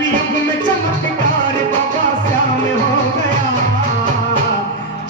कलयुग में चमत्कार बाबा श्याम हो गया,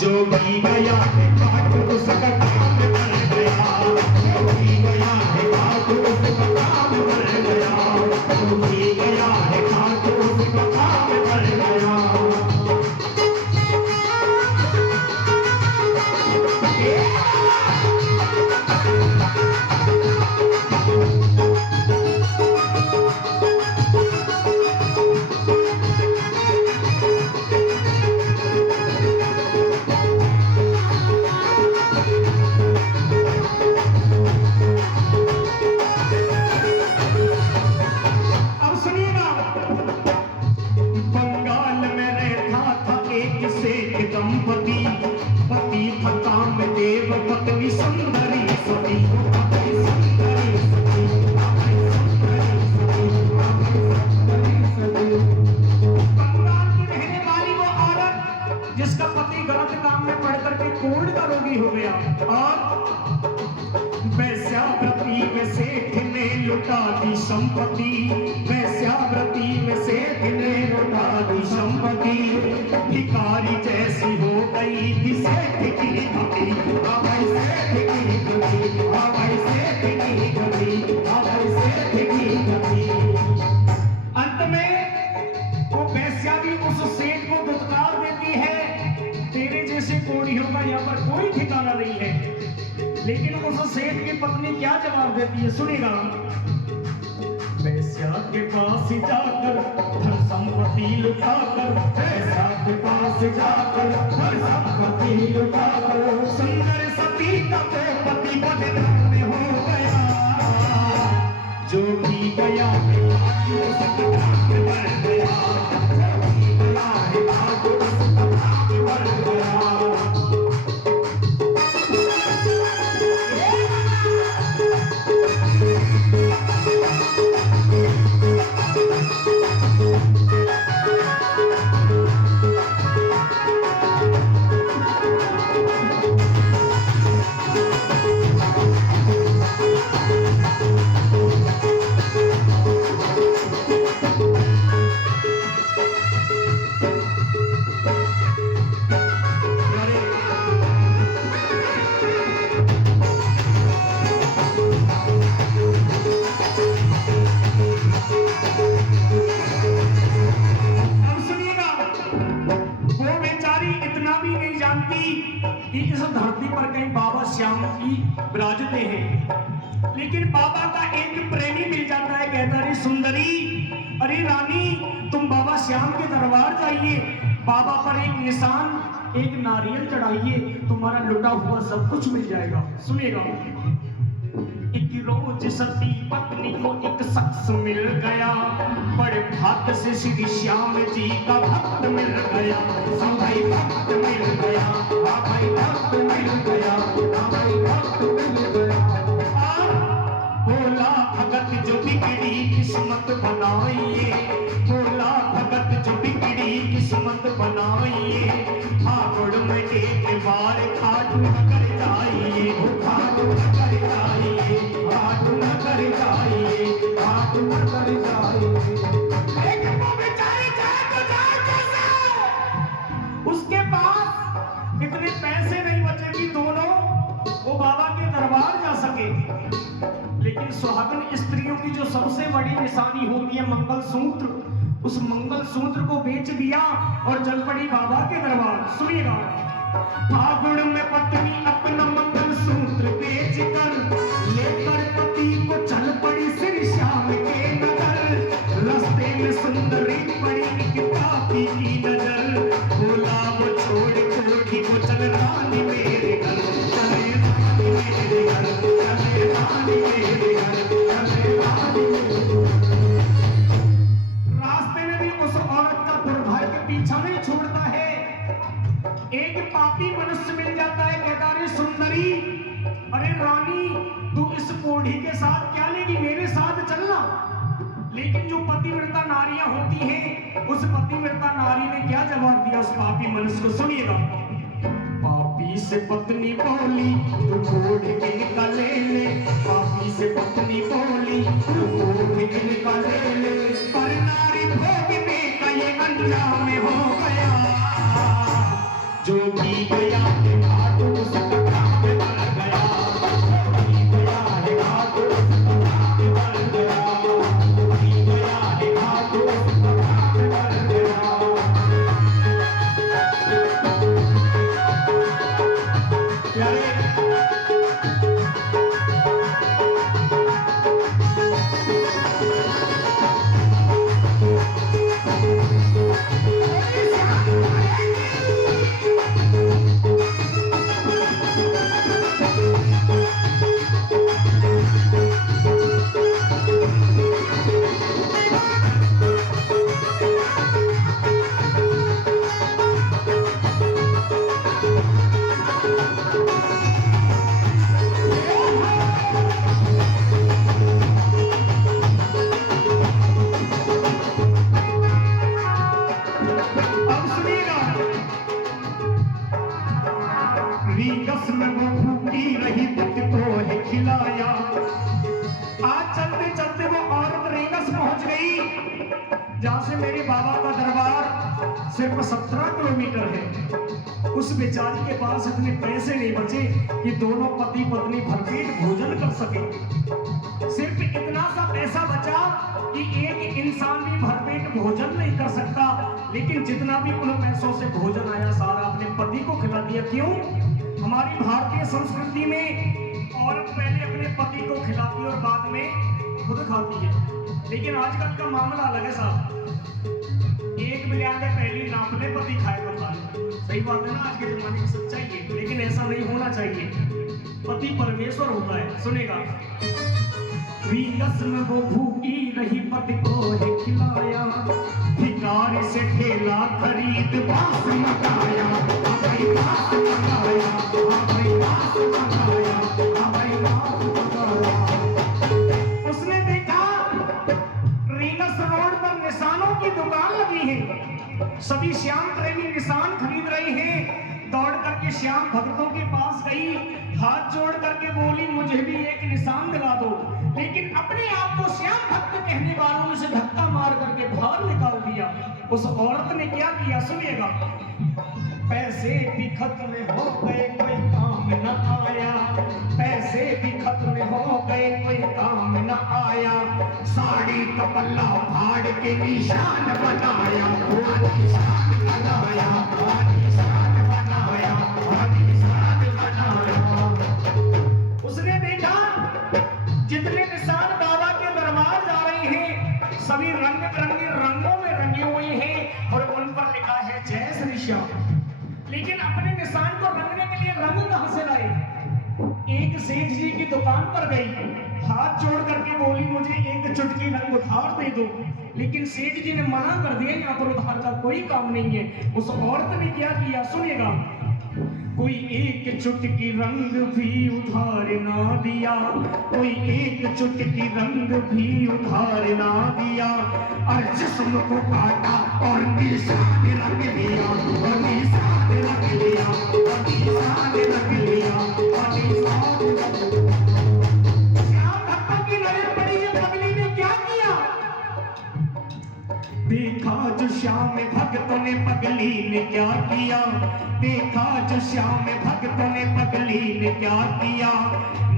जो भी गया है घाट उसका काम कर गया, जो भी गया है घाट उसका काम कर गया, जो भी गया है घाट उसका काम कर गया। पति था कामदेव पत्नी सुंदरी सती, बंगाल की रहने वाली वो औरत जिसका पति गलत काम में पड़ करके कोढ़ का रोगी हो गया, और वैश्यावृत्ति में सेठ ने लुटा दी संपत्ति, वैश्यावृत्ति में सेठ ने लुटा दी संपत्ति, भिखारी जैसी हो गई थी सेठ की गति, भाई सेठ की गति, भाई सेठ की गति, भाई सेठ की गति। अंत में वो वैश्या भी उस सेठ को दुत्कार देती है, तेरे जैसे कोढ़ियों का यहाँ पर कोई ठिकाना नहीं है। लेकिन उस सेठ की पत्नी क्या जवाब देती है, सुनिएगा। वैश्या के पास जाकर धन संपत्ति लुटाकर, वैश्या के पास जाकर धन संपत्ति लुटाकर, सुंदर सती का पति बदनाम हो गया, जो भी गया है उसका भाग बढ़ गया, जो भी गया है भाग उसका भाग बढ़ गया। इस धरती पर कहीं बाबा श्याम जी विराजते हैं, लेकिन बाबा का एक प्रेमी मिल जाता है, कहता है सुंदरी, अरे रानी तुम बाबा श्याम के दरबार जाइए, बाबा पर एक निशान एक नारियल चढ़ाइए, तुम्हारा लुटा हुआ सब कुछ मिल जाएगा। सुनिएगा। एक रोज सती पत्नी को एक शख्स मिल गया, बड़े भाग्य से श्री श्याम जी का भक्त मिल गया, भाई भक्त मिल गया, भाई भक्त मिल गया, भाई भक्त मिल गया। बोला भगत जो बिगड़ी किस्मत बनाइए, बोला भगत जो बिगड़ी किस्मत बनाइए, फागुड़ में एक बार खाटू नगर जाइए, खाटू नगर जाइए, खाटू नगर जाइए, खाटू नगर जाइए। लेकिन वो बेचारी जाए तो जाए कैसे? उसके पास इतने पैसे नहीं बचे कि दोनों वो बाबा के दरबार जा सके। लेकिन सुहागन स्त्रियों की जो सबसे बड़ी निशानी होती है मंगलसूत्र, उस मंगलसूत्र को बेच दिया और चल पड़ी बाबा के दरबार। सुनिएगा। फागुन में पत्नी अपना मंगलसूत्र बेच कर लेकर पति को चल पड़ी श्री श्याम के नगर, रास्ते में सुंदरी पड़ी एक पापी की नजर, बोला वो छोड़ कोठी को चल रानी मेरे घर, चले रानी मेरे घर, चले रानी मेरे घर, चले रानी मेरे घर। रास्ते में भी उस औरत का दुर्भाग्य पीछा नहीं छोड़ता है। एक पापी मनुष्य मिल जाता है, कहता रे सुंदरी, अरे रानी तू इस कोढ़ी के साथ क्या लेगी, मेरे साथ चलना। लेकिन जो पतिव्रता नारियां होती हैं, उस पतिव्रता नारी ने क्या जवाब दिया उस पापी मनुष्य को, सुनिएगा। पापी से पत्नी बोली तू कोढ़ इनका ले ले, पापी से पत्नी बोली तू कोढ़ इनका ले ले, पर नारी पहुंच गई जहां से मेरे बाबा का दरबार सिर्फ 17 किलोमीटर है। उस बेचारी के पास इतने पैसे नहीं बचे कि दोनों पति पत्नी भरपेट भोजन कर सके। सिर्फ इतना सा पैसा बचा कि एक इंसान भी भरपेट भोजन नहीं कर सकता, लेकिन जितना भी उन पैसों से भोजन आया सारा अपने पति को खिला दिया। क्यों? हमारी भारतीय संस्कृति में औरत पहले अपने पति को खिलाती और बाद में खुद खाती है, लेकिन आजकल का मामला अलग है साहब। एक बिलियाने पहली नापले पति खाए तो खा ले। सही बात है ना, आज के जमाने की सच्चाई है, लेकिन ऐसा नहीं होना चाहिए। पति परमेश्वर होता है। सुनेगा, वीकस में वो भूखी रही पति को है खिलाया, भिखारी से ठेला खरीद बास मंगाया, भाई बास मंगाया, भाई बास मंगाया, भाई बास मंगाया। उसने देखा रीनस रोड पर निशानों की दुकान लगी है, सभी श्याम प्रेमी निशान खरीद रहे हैं। दौड़ करके श्याम भक्तों के पास गई, हाथ जोड़ करके बोली मुझे भी एक निशान दिला दो, लेकिन अपने आप को श्याम भक्त कहने वालों ने से धक्का मार करके बाहर निकाल दिया। उस औरत ने क्या किया? सुनिएगा, पैसे भी खत्म हो गए कोई काम न आया, पैसे भी खत्म हो गए कोई काम न आया, साड़ी का पल्ला फाड़ के निशान बनाया, निशान बनाया, निशान बनाया, निशान बनाया। उसने देखा जितने निशान बाबा के दरबार जा रहे हैं सभी रंग बिरंगे रंगों में रंगे हुए हैं और उन पर लिखा है जय श्री श्याम, लेकिन अपने निशान को रंगने के लिए रंग कहां से लाए? एक सेठ जी की दुकान पर गई, हाथ जोड़ करके बोली मुझे एक चुटकी रंग उधार दे दो, लेकिन सेठ जी ने मना कर दिया, यहाँ पर उधार का कोई काम नहीं है। उस औरत ने क्या किया? सुनिएगा, कोई एक चुटकी रंग भी उधार ना दिया, कोई एक चुटकी रंग भी उधार ना दिया, और जिस्म को काटा और निशान रख लिया, और निशान रख लिया, और निशान रख लिया, और निशान रख लिया। श्याम भक्तों की नजर पड़ी है, पगली ने क्या किया? देखा जो श्याम भक्तों ने पगली ने क्या किया, देखा जो श्याम भक्तों ने पगली ने क्या किया,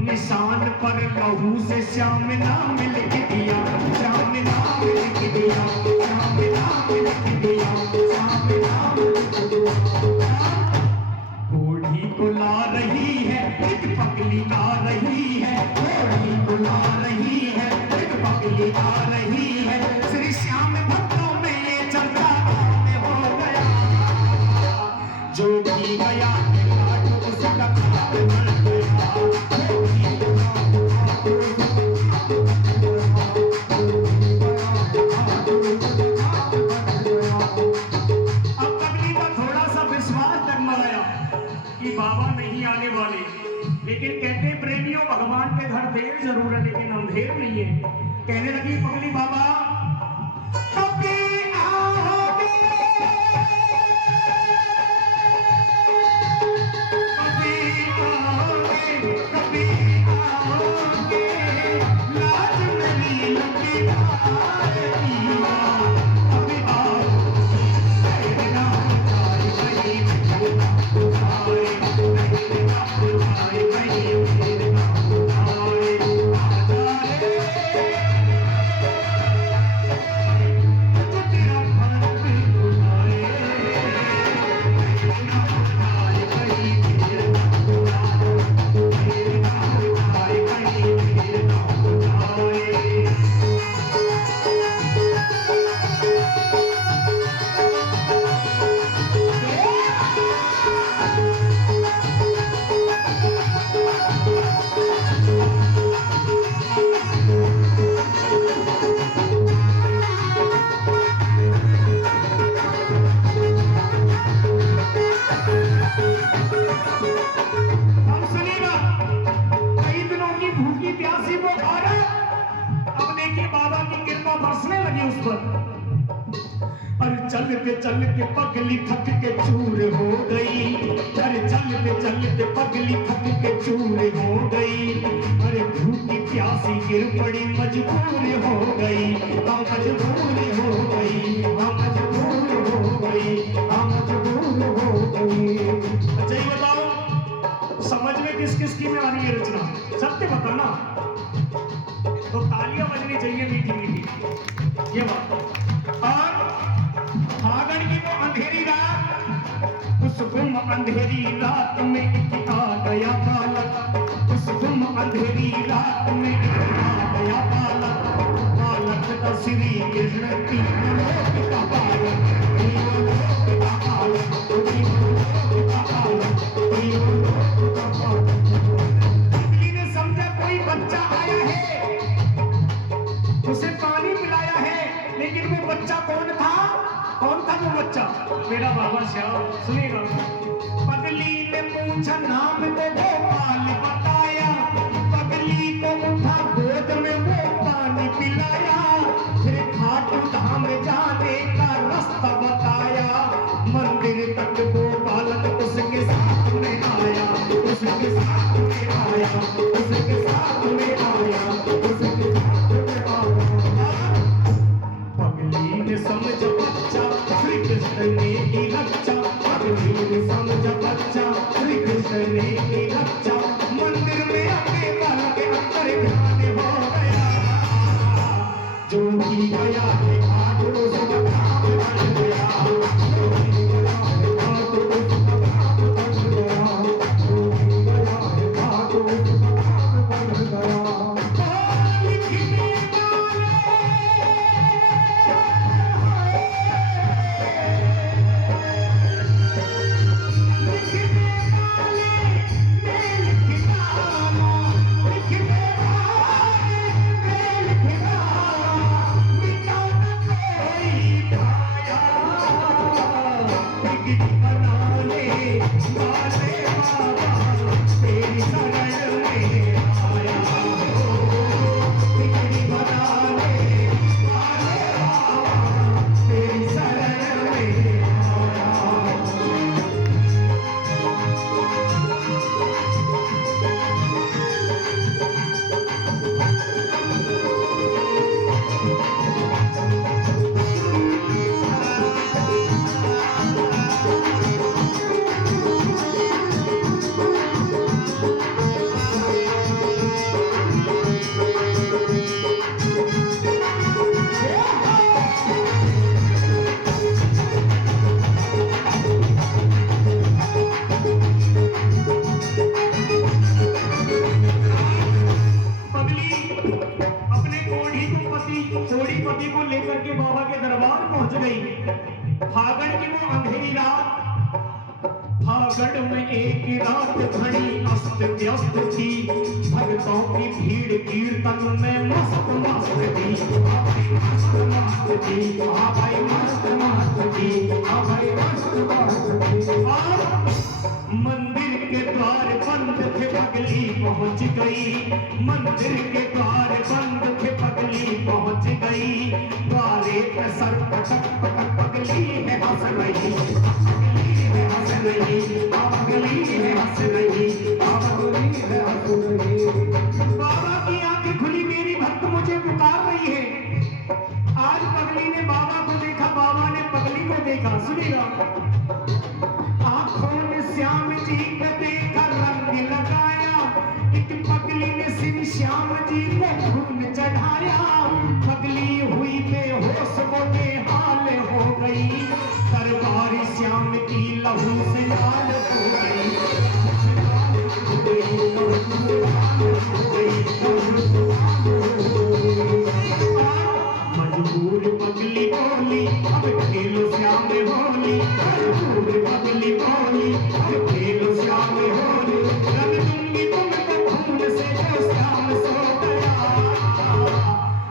निशान पर लहू से श्याम नाम लिख दिया, श्याम नाम लिख दिया, श्याम नाम लिख दिया, श्याम नाम लिख दिया। घोड़ी को ला रही है एक पगली गा रही है, घोड़ी को ला रही है एक पगली गा रही है, श्री श्याम भक्तों में ये चर्चा हो गया, जो भी गया उसका खाब बन गया, अब पगली का थोड़ा सा विश्वास डगमगाया कि बाबा नहीं आने वाले, लेकिन कहते प्रेमियों भगवान के घर देर जरूर है लेकिन अंधेर नहीं है। कहने लगी पगली बाबा कभी आओगे, कभी आओगे, कभी आओगे, लाज मेरी लुटेरा दिया, कभी आओगे, ना जाए कहीं ना उठाए, नहीं ना उठाए कहीं ना उठाए, आ जाए चल चलते पगली थक के चूर हो गई। अरे चलते पगली थक के चूर हो गई। अरे भूखी प्यासी गिर पड़ी मजबूर हो गई। हाँ मजबूर हो गई, हाँ मजबूर हो गई, हाँ मजबूर हो गई। अच्छा ये बताओ समझ में किस किस की में आ रही है रचना? सत्य बताना। तो तालियां बजनी चाहिए मीठी मीठी। ये बात। और फागुन की वो अंधेरी रात, उस गुम अंधेरी रात में आ गया बालक। उस गुम अंधेरी रात में आ गया बालक। बालक का श्री कृष्ण तीनों लोक का बालक, तीनों लोक का बालक, तीनों लोक का बालक, तीनों लोक का बालक। बिजली ने समझा कोई बच्चा आया है, उसे पानी पिलाया है, लेकिन वो बच्चा कौन था? कौन था वो बच्चा? मेरा बाबा श्याम। सुनिएगा। पगली ने पूछा नाम तो गोपाल बताया। पगली को उठा गोद में वो पानी पिलाया। फिर खाटू धाम जाने का रास्ता बताया। मंदिर तक वो बालक उसके साथ में आया, उसके साथ में आया, उसके साथ में आया, उसके साथ में आया। पगली ने समझ बच्चा श्री कृष्ण ने की रक्षा। पगली ने समझ बच्चा श्री कृष्ण ने की रक्षा। मंदिर में आके बालक के अंदर ध्यान हो गया। जो भी गया है आज उसका काम बन गया। जो भी गया है आज उसका काम बन गया। जो भी गया है आज उसका काम बन गया। कोढ़ीपति को लेकर के बाबा के दरबार पहुंच गई। फागुन की वो अंधेरी रात, फागुन में एक रात घड़ी अस्त व्यस्त थी। भक्तों की भीड़ कीर्तन में मस्त मस्त थी। मस्त मस्त थी, हाँ भाई मस्त मस्त थी, हाँ भाई मस्त मस्त थी। मंदिर के द्वार बंद थे, पगली पहुंच गई। मंदिर के द्वार बंद थे, पगली पहुंच गई। द्वारे पे सर पटक पटक पगली है हंस रही। पगली है हंस रही, पगली है हंस रही, पगली है हंस रही। बाबा की आंखें खुली, मेरी भक्त मुझे पुकार रही है। आज पगली ने बाबा को देखा, बाबा ने पगली को देखा। सुनिएगा। आंखों ने श्याम जी को देखा, रंग लगाया। एक पगली ने श्री श्याम जी को खून चढ़ाया। पगली हुई बेहोश, वो बेहाल हो गई। तरवारी श्याम की लहू से लाल हो गई। मजबूर पगली बोली, अब खेलो श्याम होली। मजबूर पगली बोली, अब खेलो श्याम होली। रंग दूंगी तुमको खून से जो श्याम सो गया।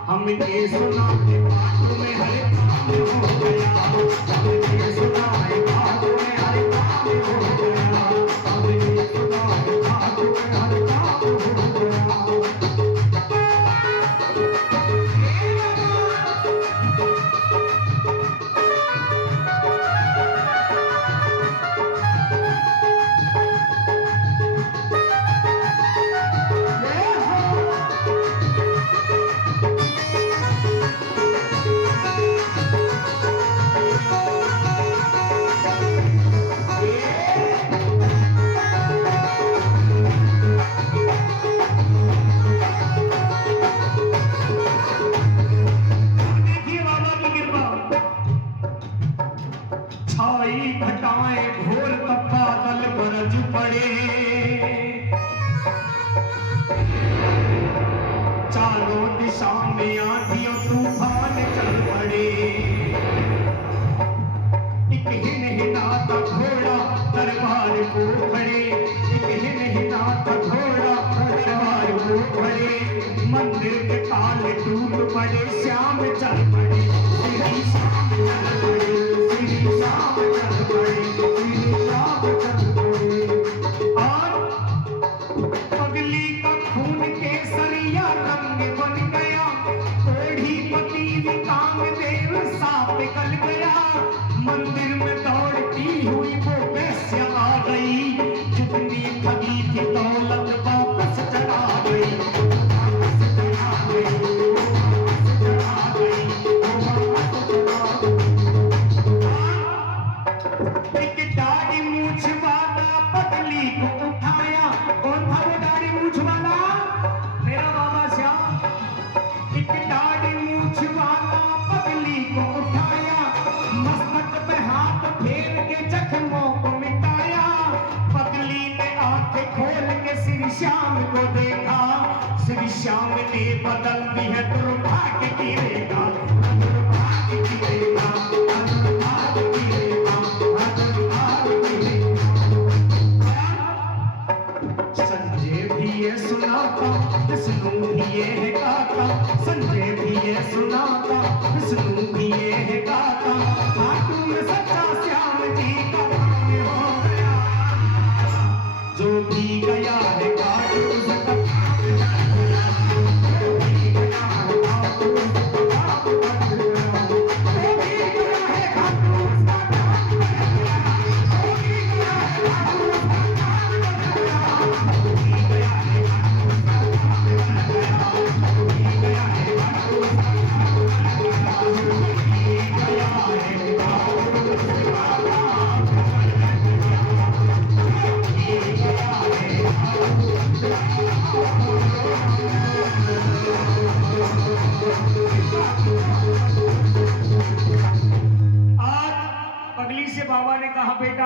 हमने सुना है बात में हर काम हो गया। हमने सुना है बात में हर काम हो गया। हमने सुना है बात में हर काम हो गया। चल पड़े, श्री श्याम चल पड़े, श्री श्याम चल पड़े, श्री श्याम चल पड़े। और पगली का खून केसरिया रंग बन गया, कोढ़ी पति कामदेव साथ निकल गया। मंदिर में दौड़ती हुई वो वैश्या आ गई, जितनी ठगी थी दौलत वापस चढ़ा गई, वापस चढ़ा गई, वापस चढ़ा गई, वापस चढ़ा गई। एक दाढ़ी मूछ वाला पगली को उठाया, कौन था वो दाढ़ी मूछ वाला? मेरा बाबा श्याम। एक दाढ़ी मूछ वाला पगली को उठाया, मस्तक पे हाथ फेर के जख्मों को मिटाया। पगली ने आंखें खोल के श्री श्याम को देखा, श्री श्याम ने बदल दी है दुर्भाग्य की रेखा, दुर्भाग्य की रेखा, दुर्भाग्य की रेखा, दुर्भाग्य की रेखा। संजय भी ये सुनाता, विष्णु भी ये है गाता, संजय भी ये सुनाता, विष्णु भी ये है गाता। खाटू में सच्चा श्याम जी का काम हो गया, जो भी गया है खाटू उसका काम बन गया, जो भी गया है खाटू उसका काम बन गया, जो भी गया है खाटू उसका काम बन गया, जो भी गया है खाटू उसका काम बन गया, जो भी गया है खाटू उसका काम बन गया, जो भी गया है खाटू उसका काम बन गया, जो भी गया है खाटू उसका काम आज पगली से बाबा ने कहा, बेटा